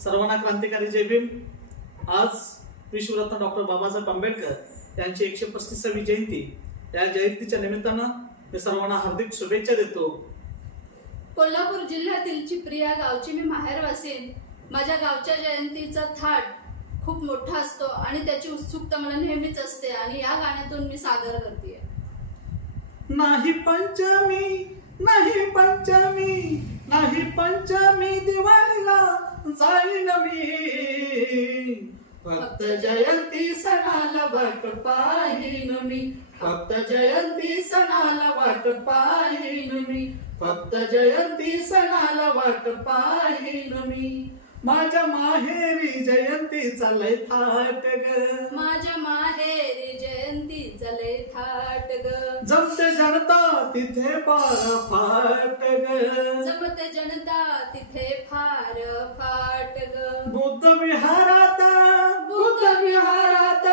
सर्वांना क्रांतिकारी जय भीम। आज विश्वरत्न डॉक्टर बाबासाहेब आंबेडकर यांची 135वी जयंती, या जयंतीच्या निमित्तानं मी सर्वांना हार्दिक शुभेच्छा देतो। कोल्हापूर जिल्ह्यातील चिपरी या गावची मी माहेरवासी आहे। माझ्या गावच्या जयंतीचा थाट खूप मोठा असतो आणि त्याची उत्सुकता मला नेहमीच असते आणि या गाण्यातून मी सादर करते। नाही पंचमी, नाही पंचमी, नाही पंचमी, दिवाळीला जाईन मी, फक्त जयंती सणाला वाट पाहीन मी, फक्त जयंती सणाला वाट पाहीन मी, फक्त जयंती सणाला वाट पाहीन मी। माझ्या माहेरी जयंतीचा लय थाट ग, माझ्या माहेरी जयंतीचा लय थाट ग, जमते जनता तिथे पार फाट ग, जमते जनता तिथे फार फाट ग। बुद्ध विहारात, बुद्ध विहारात,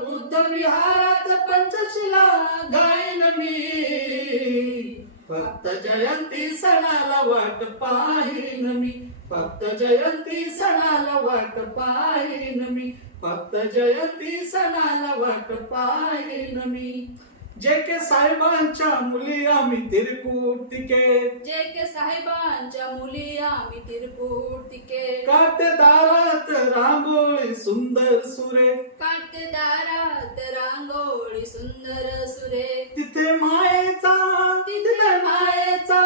बुद्ध विहारात पंचशिला गायन मी, फक्त जयंती सणाला वाट पाहीन मी, फक्त जयंती सणाला वाट पाहीन मी, फक्त जयंती सणाला वाट पाहीन मी। जे के साहेबांच्या मुली आम्ही तिरकूट तिकेट, जे के साहेबांच्या मुली आम्ही तिरकूट तिकेट, काटे दारात रांगोळी सुंदर सुरे, काटे दारात रांगोळी सुंदर सुरे, तिथे मायेचा, तिथे मायेचा,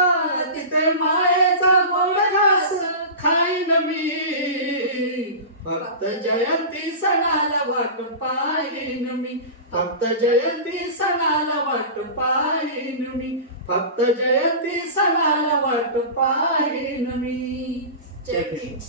तिथे मायेचा गोड घास खाईन मी, फक्त जयंती सणाला वाट पाहीन मी, फक्त जयंती सणाला वाट पाहीन मी, फक्त जयंती सणाला वाट पाहीन मी। जय भीम।